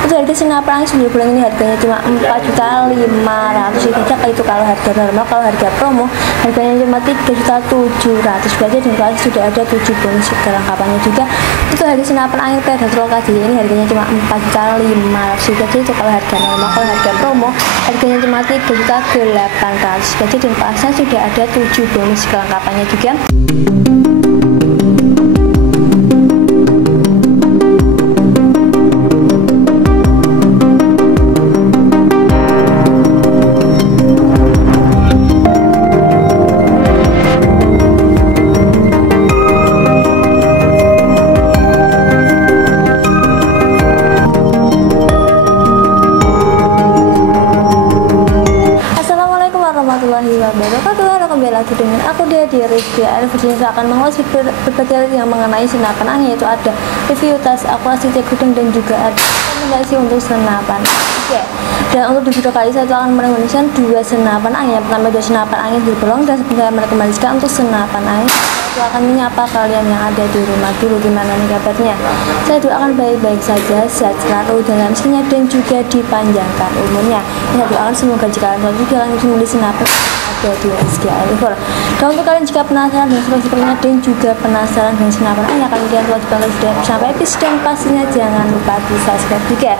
Untuk harga senapan angin 9 bulan ini harganya cuma 4.500.000 saja. Itu kalau harga normal. Kalau harga promo harganya cuma 3.700.000 saja, dan kalau sudah ada 7 bonus kelengkapannya juga. Untuk harga senapan angin Predator KD ini harganya cuma 4.500.000 saja. Itu kalau harga normal. Kalau harga promo harganya cuma 3.800.000 saja, dan pasnya sudah ada 7 bonus kelengkapannya juga. Kembali lagi dengan aku dia di review. Video ini akan mengulas berbagai yang mengenai senapan angin, yaitu ada review tas, akurasi cek gudang, dan juga ada rekomendasi untuk senapan. Oke. Dan untuk di video kali saya akan merekomendasikan 2 senapan angin. Yang pertama 2 senapan angin berbolong, dan sebelum saya merekomendasikan untuk senapan angin, saya akan menyapa kalian yang ada di rumah dulu. Gimana nih kabarnya? Saya doakan baik-baik saja, sehat selalu dalam rezekinya dan juga dipanjangkan umurnya. Saya doakan semoga jika kalian juga akan membeli senapan di SGA River. Dan untuk kalian jika penasaran dengan sepertinya dan juga penasaran dengan senapan angin, akan kalian wajib banget sudah sampai habis, dan pastinya jangan lupa di subscribe juga.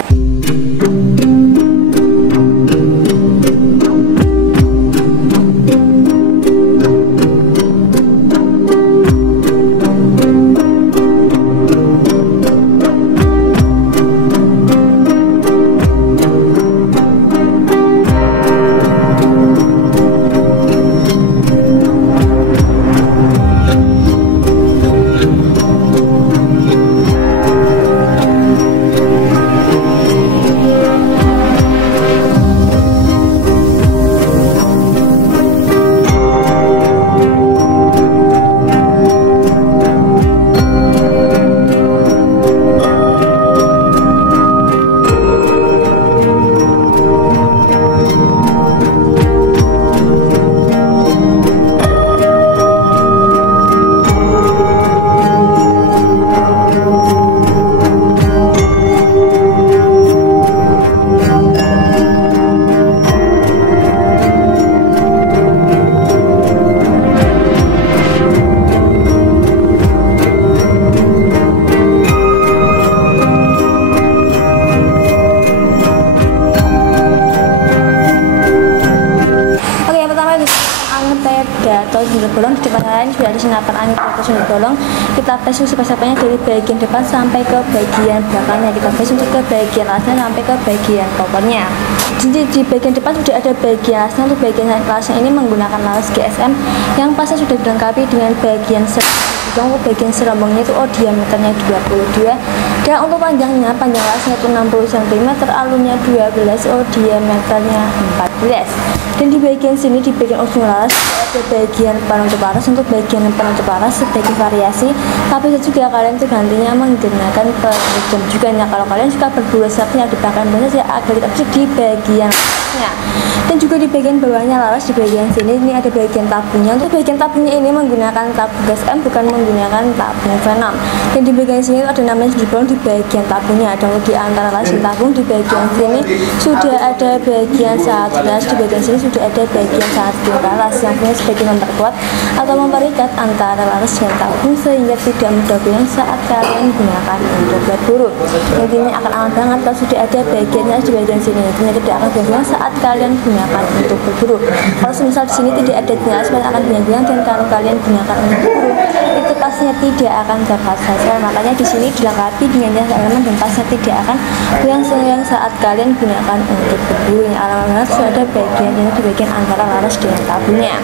Predator sumber bolong. Di depan kalian sudah ada senapan angin Predator sumber bolong. Kita tes seperti dari bagian depan sampai ke bagian belakangnya. Kita tes untuk ke bagian alasnya sampai ke bagian kopernya. Jadi di bagian depan sudah ada bagian alasnya. Untuk bagian alasnya ini menggunakan laras GSM yang pasnya sudah dilengkapi dengan bagian untuk bagian serambangnya itu diameternya 22, dan untuk panjang lasnya itu 60 cm, alurnya 12, diameternya 14. Dan di bagian sini, di bagian ujung laras ada bagian penutup laras. Untuk bagian penutup laras sebagai variasi, tapi juga kalian itu gantinya menggunakan peredam juga. Kalau kalian suka berburu sapnya dipakai saja agar tidak bisa di bagian larasnya. Dan juga di bagian bawahnya laras, di bagian sini ini ada bagian tabungnya. Untuk bagian tabungnya ini menggunakan tabung gas M, bukan menggunakan tabung Venom. Dan di bagian sini ada namanya jebol di bagian tabungnya. Dan di antara laras dan tabung di bagian sini sudah ada bagian saat laras, di bagian sini sudah ada bagian saat laras yang punya sebagai memperkuat atau memperikat antara laras dan tabung sehingga tidak mudah goyang saat kalian gunakan untuk berburu. Intinya akan aman banget kalau sudah ada bagiannya di bagian sini. Intinya tidak akan goyang saat kalian gunakan untuk berburu. Kalau misal di sini tidak ada jelas, akan goyang, dan kalau kalian gunakan untuk berburu itu pastinya tidak akan dapat sasaran. Makanya di sini dilengkapi dengan elemen dan pastinya tidak akan goyang saat kalian gunakan untuk berburu. Alamat sudah ada bagian ini di bagian antara laras dengan tabungnya.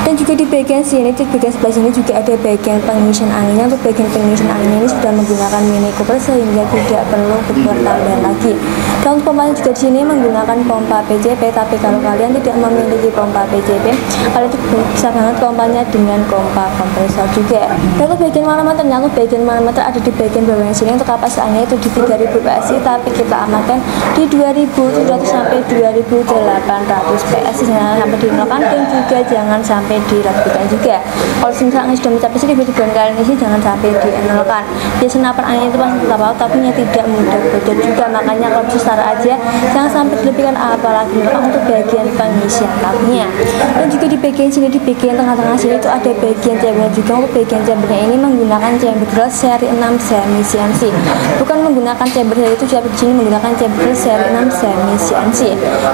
Dan juga di bagian sini, di bagian sebelah sini juga ada bagian pengisian anginnya. Untuk bagian pengisian anginnya ini sudah menggunakan mini cooper sehingga tidak perlu cooper tambahan lagi. Dan pompanya juga di sini menggunakan pompa PCP. Tapi kalau kalian tidak memiliki pompa PCP, kalian bisa banget pompanya dengan pompa kompresor juga. Dan untuk bagian manometernya, untuk bagian manometer ada di bagian bawahnya sini. Untuk kapasitas angin itu di 3000 PSI, tapi kita amankan di 2700 sampai 2800 PSI. Jangan sampai di 0, dan juga jangan sampai sampai dirapikan juga. Kalau misalnya angin sudah mencapai 1000 kali ini jangan sampai dienolkan. Ya, senapan angin itu pasti tetap out, tapi tidak mudah bocor juga. Makanya kalau bisa setara aja, jangan sampai dilebihkan apalagi untuk bagian pengisian tabnya. Dan juga di bagian sini, di bagian tengah-tengah sini itu ada bagian chamber juga. Untuk bagian chambernya ini menggunakan chamber seri 6 semi CNC, bukan menggunakan chamber itu, tapi di sini menggunakan chamber seri 6 semi CNC.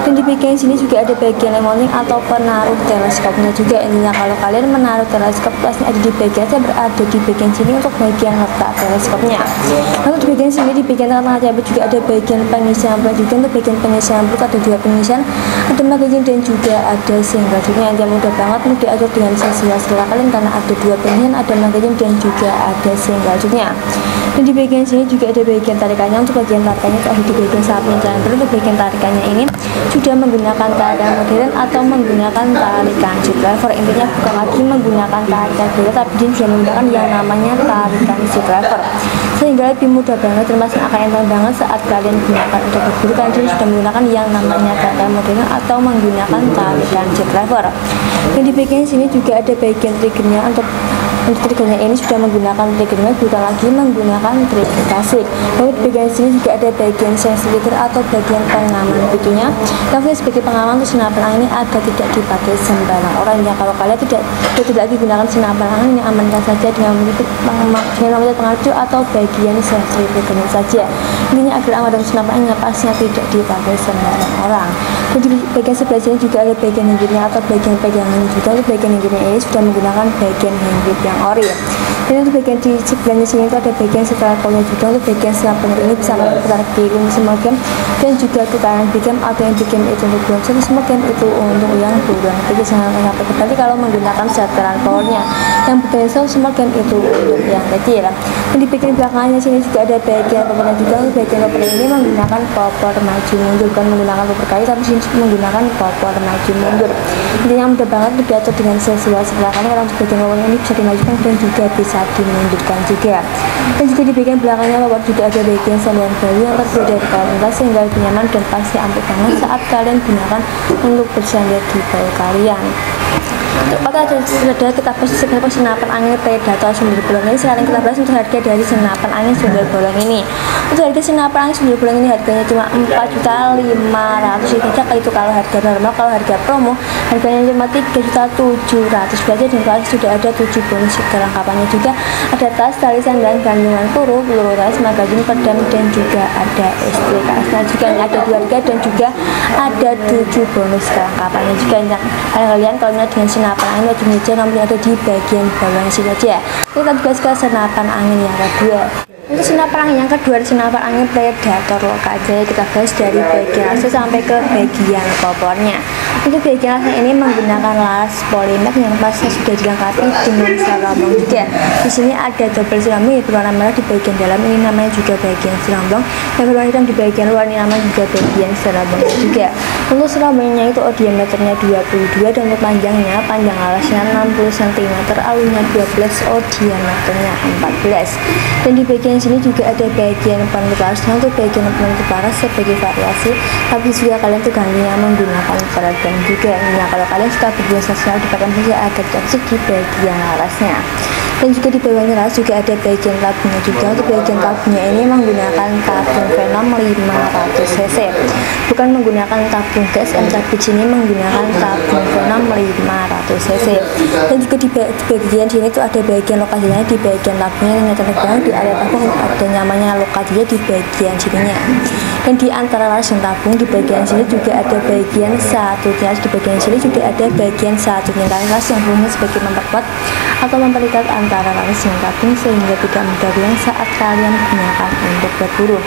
Dan di bagian sini juga ada bagian mounting atau penaruh teleskopnya juga. Intinya kalau kalian menaruh teleskop, plasnya ada di bagian saya berada di bagian sini untuk bagian letak teleskopnya. Lalu di bagian sini, di bagian tengah-tengah chamber juga ada bagian pengisian plug juga. Untuk bagian pengisian plug ada 2 pengisian, ada magazine dan juga ada single juga. Yang mudah banget untuk diatur dengan sesuai selera kalian karena ada 2 pengisian, ada magazine dan juga ada single juga. Dan di bagian sini juga ada bagian tarikannya. Untuk bagian tarikannya itu ada di bagian samping chamber. Untuk bagian tarikannya ini sudah menggunakan tarikan modern atau menggunakan tarikan screwdriver. Intinya bukan lagi menggunakan tarikan biasa, tapi dia sudah menggunakan yang namanya tarikan screwdriver, sehingga lebih mudah banget dan pasti akan enteng banget saat kalian gunakan untuk berburu, karena dia sudah menggunakan yang namanya tarikan modern atau menggunakan tarikan screwdriver. Dan di bagian sini juga ada bagian triggernya. Untuk triggernya ini sudah menggunakan triggernya, bukan lagi menggunakan trigger klasik. Lalu di bagian sini juga ada bagian sense trigger atau bagian pengaman pintunya. Yang sebagai pengaman untuk senapan angin ini agar tidak dipakai sembarang orang. Ya, kalau kalian tidak lagi gunakan senapan angin, yang amankan saja dengan mengikuti pengacu atau bagian sense triggernya saja. Ini agar aman dalam senapan angin yang pastinya tidak dipakai sembarang orang. Dan di bagian sebelah sini juga ada bagian hinggirnya atau bagian pegangan juga. Untuk bagian hinggirnya ini sudah menggunakan bagian hinggir yang ori. Dan untuk bagian di sebelahnya sini itu ada bagian setelahnya juga. Untuk bagian setelahnya ini bisa kalian putar kiri semua game dan juga ke kanan game, atau yang bikin itu untuk bulan jadi semua game itu untuk yang bulan. Jadi jangan sampai kembali kalau menggunakan setelan powernya. Yang bikin semua game itu untuk yang kecil. Dan di bagian belakangnya sini juga ada bagian poppernya juga. Untuk bagian popper ini menggunakan popper maju mundur, bukan menggunakan popper kali, tapi sini menggunakan popper maju mundur. Intinya mudah banget diatur dengan sesuai sebelah kanan. Kalau untuk bagian poppernya ini bisa dimajukan dan juga bisa dimundurkan juga. Dan juga di bagian belakangnya popper juga ada bagian sandaran baru yang terbuat dari kain sehingga lebih nyaman dan pasti ampuh banget saat kalian gunakan untuk bersandar di bawah kalian. Oke, sudah kita bahas senapan angin Predator sumber bolong ini. Sekarang kita bahas untuk harga dari senapan angin sumber bolong ini. Untuk harga senapan angin sumber bolong ini harganya cuma 4.500.000 saja. Itu kalau harga normal. Kalau harga promo harganya cuma 3.700.000 saja. Dan kalau sudah ada 7 bonus kelengkapannya juga, ada tas, talisan dan gantungan peluru tas, magazin, pedang dan juga ada STKS. Nah, juga ada 2 harga dan juga ada 7 bonus kelengkapannya juga. Kalian kalau dengan senapan angin wajib saja nomornya ada di bagian bawah sini aja. Kita bahas ke senapan angin yang kedua. Untuk senapan angin yang kedua, senapan angin Predator Lokajaya. Kita bahas dari bagian laras sampai ke bagian popornya. Untuk bagian lasnya ini menggunakan laras polimer yang pasnya sudah dilengkapi dengan serambong juga. Di sini ada double serambong yang berwarna merah di bagian dalam, ini namanya juga bagian serambong. Yang berwarna hitam di bagian luar, ini namanya juga bagian serambong juga. Untuk serambongnya itu diameternya 22 dan untuk panjang larasnya 60 cm, alurnya 12, diameternya 14. Dan di bagian sini juga ada bagian penutup larasnya. Untuk bagian penutup laras sebagai variasi, tapi juga kalian tuh gantinya menggunakan peredam juga. Nah, kalau kalian suka berbuat sosial di pakai saja agar toksik di bagian larasnya. Dan juga di bawahnya laras juga ada bagian tabungnya juga. Untuk bagian tabungnya ini menggunakan tabung Venom 500 cc, bukan menggunakan tabung GSM, tapi sini menggunakan tabung Venom 500 cc. Dan juga di bagian sini tuh ada bagian lokasinya di bagian tabungnya yang terkait di area tabung, ada namanya lokasinya di bagian sininya. Dan di antara laras dan tabung di bagian sini juga ada bagian satunya. Di bagian sini juga ada bagian satunya laras yang fungsinya sebagai memperkuat atau memperdekat antara laras dan tabung sehingga tidak mudah hilang saat kalian gunakan untuk berburu.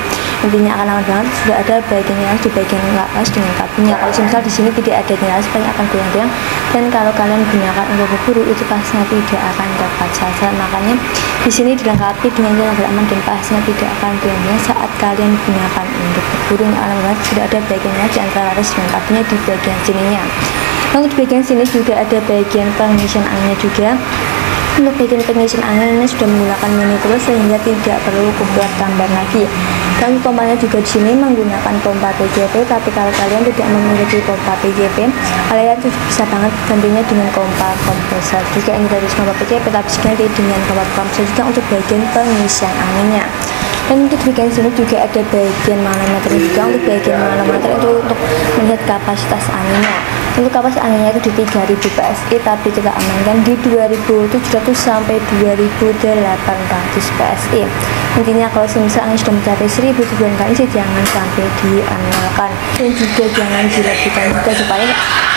Intinya akan aman banget. Sudah ada bagian laras di bagian laras dengan tabungnya. Kalau misal di sini tidak ada laras, paling akan goyang-goyang, dan kalau kalian gunakan untuk berburu itu pastinya tidak akan dapat sasaran. Makanya di sini dilengkapi dengan yang aman dan pastinya tidak akan goyang-goyang saat kalian gunakan untuk berburu. Aman sudah ada bagiannya di antara laras dan tabungnya di bagian sininya. Lalu di bagian sini juga ada bagian pengisian anginnya juga. Untuk bagian pengisian angin ini sudah menggunakan mini tool sehingga tidak perlu kuplat tambahan lagi. Dan pompanya juga di sini menggunakan pompa PJP, tapi kalau kalian tidak memiliki pompa PJP, kalian bisa banget gantinya dengan pompa kompresor. Juga ini dari pompa PJP, tapi ganti dengan pompa kompresor juga untuk bagian pengisian anginnya. Dan untuk bagian sini juga ada bagian manometer juga. Untuk bagian manometer itu untuk melihat kapasitas anginnya. Untuk kapasitas anginnya itu di 3000 PSI, tapi kita amankan di 2700 sampai 2800 PSI. Intinya kalau semisal angin sudah mencapai 1000 tujuan kali sih jangan sampai dianalkan, dan juga jangan dilebihkan juga supaya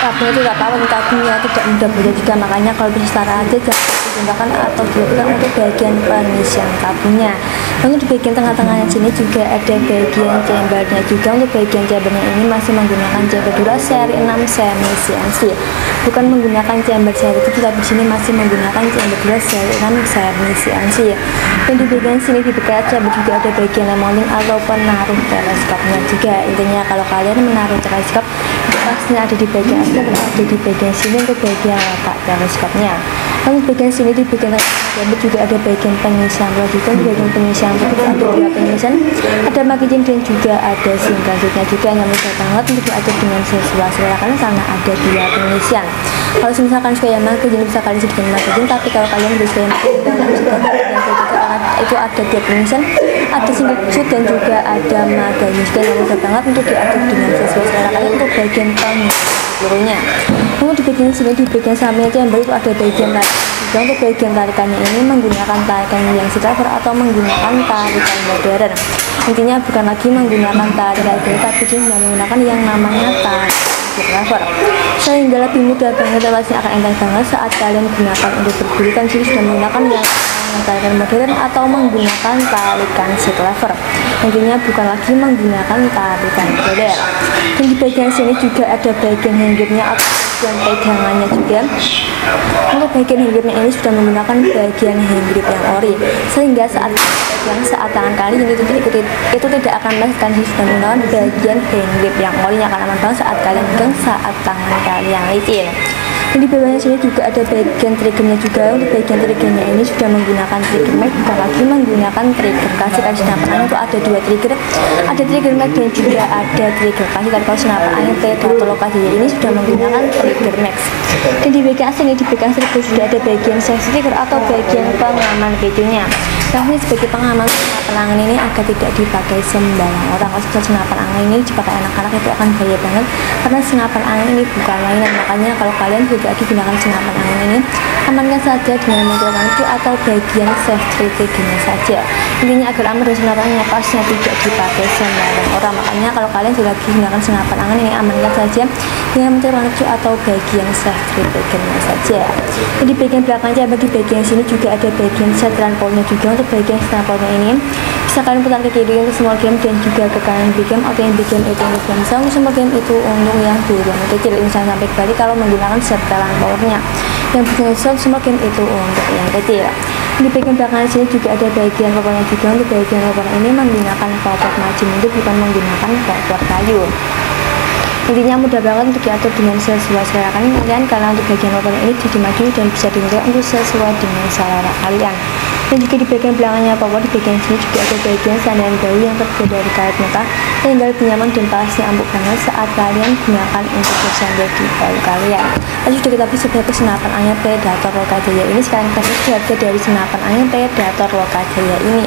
kabelnya tidak tahu kabelnya tidak mudah bocor juga. Makanya kalau bisa setara aja jangan digunakan atau dilebihkan untuk bagian pengisian kabelnya. Lalu di bagian tengah-tengahnya sini juga ada bagian chambernya juga. Untuk bagian chambernya ini masih menggunakan chamber Dura seri 6 semi CNC, bukan menggunakan chamber seri itu, tapi di sini masih menggunakan chamber Dura seri 6 semi CNC. Dan di bagian sini di dekat chamber juga ada bagian lemoning atau penaruh teleskopnya juga. Intinya kalau kalian menaruh teleskop pastinya ada di bagian atas dan ada di bagian sini untuk bagian letak teleskopnya. Lalu bagian sini di bagian chamber juga ada bagian pengisian juga. Di bagian pengisian itu ada dua pengisian, ada magazine dan juga ada single juga. Yang mudah banget untuk diatur dengan sesuai selera kalian karena ada dua pengisian. Kalau misalkan suka yang magazine bisa kalian isi dengan magazine, tapi kalau kalian bisa yang itu ada dua pengisian, ada single shoot dan juga ada magazine juga. Yang mudah banget untuk diatur dengan sesuai selera kalian untuk bagian seluruhnya. Untuk di bagian sini di bagian sampingnya chamber itu ada bagian tarikan. Untuk bagian tarikannya ini menggunakan tarikan yang silver atau menggunakan tarikan modern. Intinya bukan lagi menggunakan tarikan gel, tapi juga menggunakan yang namanya tarikan silver, sehingga lebih mudah banget, alasnya akan enteng banget saat kalian gunakan untuk berburu. Kan sini sudah menggunakan yang tarikan modern atau menggunakan tarikan silver. Intinya bukan lagi menggunakan tarikan modern. Dan di bagian sini juga ada bagian hanggernya atau bagian pegangannya juga. Untuk bagian hanggernya ini sudah menggunakan bagian hanggrip yang ori, sehingga saat tangan kalian itu tidak akan meleset. Sudah menggunakan bagian hanggrip yang ori yang akan aman banget saat kalian pegang saat tangan kalian licin. Dan di bawahnya sini juga ada bagian triggernya juga. Untuk bagian triggernya ini sudah menggunakan trigger mag, bukan lagi menggunakan trigger kasih. Kalau senapan angin itu ada dua trigger, ada trigger mag dan juga ada trigger kasih. Dan kalau senapan angin predator lokasi ini sudah menggunakan trigger max. Dan di bagian sini di bagian trigger sudah ada bagian safety trigger atau bagian pengaman pintunya. Nah, ini sebagai pengaman senapan angin ini agar tidak dipakai sembarang orang. Kalau senapan angin ini dipakai anak-anak itu akan bahaya banget, karena senapan angin ini bukan mainan. Makanya kalau kalian tidak digunakan senapan angin ini, amankan saja dengan menggunakan itu atau bagian safety triggernya saja. Intinya agar aman dari senapan angin pasnya tidak dipakai sembarang orang. Makanya kalau kalian sudah digunakan senapan angin ini, amankan saja dengan menggunakan itu atau bagian safety triggernya saja. Jadi bagian belakangnya, di bagian sini juga ada bagian setelan polnya juga. Untuk bagian setelan polnya ini bisa kalian putar ke kiri untuk small game dan juga ke kanan big game, atau yang big game itu untuk yang besar, untuk small game itu untuk yang burung kecil. Misalnya sampai kembali kalau menggunakan setelan powernya, yang bagian small game itu untuk yang kecil. Di bagian belakang sini juga ada bagian popornya juga. Untuk bagian popor ini menggunakan popor maju mundur, bukan menggunakan popor kayu. Intinya mudah banget untuk diatur dengan sesuai selera kalian, karena untuk bagian popor ini jadi maju dan bisa dinilai untuk sesuai dengan selera kalian. Dan juga di bagian belakangnya popor, di bagian sini juga ada bagian sandaran bahu yang terbuat dari karet mentah, sehingga lebih nyaman dan palasnya empuk banget saat kalian gunakan untuk bersandar di bahu kalian. Lalu sudah kita beli sebagai senapan angin Predator Lokajaya ini. Sekarang kita beli harga dari senapan angin Predator Lokajaya ini.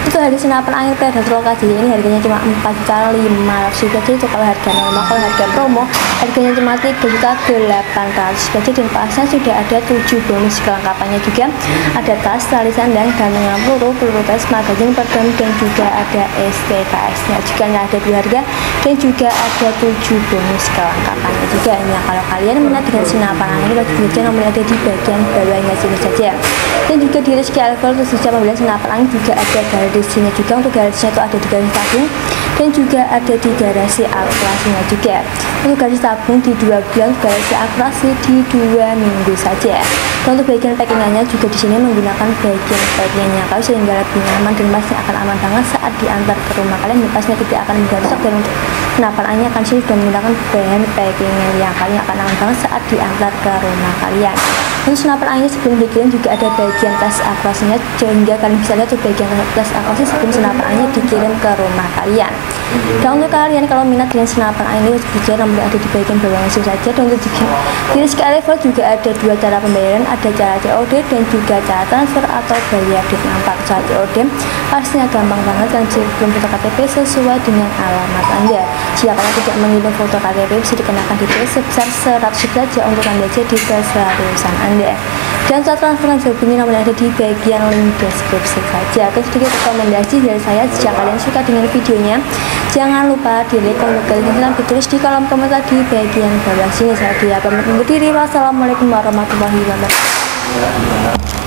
Itu harga senapan angin Predator Lokajaya ini harganya cuma 4.500 saja. Itu kalau harga normal. Kalau harga promo harganya cuma 3.800 saja, dan pasnya sudah ada 7 bonus kelengkapannya juga. Ada tas, tali sandang, gantungan peluru tes, magazin, peredam, dan juga ada STKS-nya juga. Ada di harga dan juga ada 7 bonus kelengkapannya juga. Ini kalau kalian minat dengan senapan angin, wajib saja nomor ada di bagian bawahnya sini saja. Dan juga di Rizky Alkohol khususnya pembelian senapan angin juga ada garasinya juga. Untuk garasinya itu ada di garasi tabung dan juga ada di garasi akurasinya juga. Untuk garasi tabung di 2 bulan, garasi akurasi di 2 minggu saja. Dan untuk bagian packingannya juga di sini menggunakan bagian packingnya kalau sehingga lebih nyaman dan pasti akan aman banget saat diantar ke rumah kalian, dan pastinya tidak akan mudah rusak. Dan untuk senapan angin kan sini sudah menggunakan bahan packingnya yang kalian akan aman banget saat diantar ke rumah kalian. Untuk senapan angin sebelum dikirim juga ada bagian tes akurasinya, sehingga kalian bisa lihat tuh bagian tes akurasi sebelum senapan angin dikirim ke rumah kalian. Dan untuk kalian kalau minat dengan senapan angin bisa nomor ada di bagian bawah langsung saja. Dan untuk di Sky Level juga ada dua cara pembayaran, ada cara COD dan juga cara transfer atau bayar di nampak. Cara COD pastinya gampang banget dan kirim foto KTP sesuai dengan alamat Anda. Jika kalian tidak mengirim foto KTP bisa dikenakan DP sebesar 100 saja untuk Anda jadi keseriusan Anda. Dan saat transfer hubungi nomor yang ada di bagian link deskripsi saja. Sedikit rekomendasi dari saya, jika kalian suka dengan videonya, jangan lupa di like, kalau kalian ditulis di kolom komentar di bagian bawah sini. Saya Dia pamit undur diri. Wassalamualaikum warahmatullahi wabarakatuh.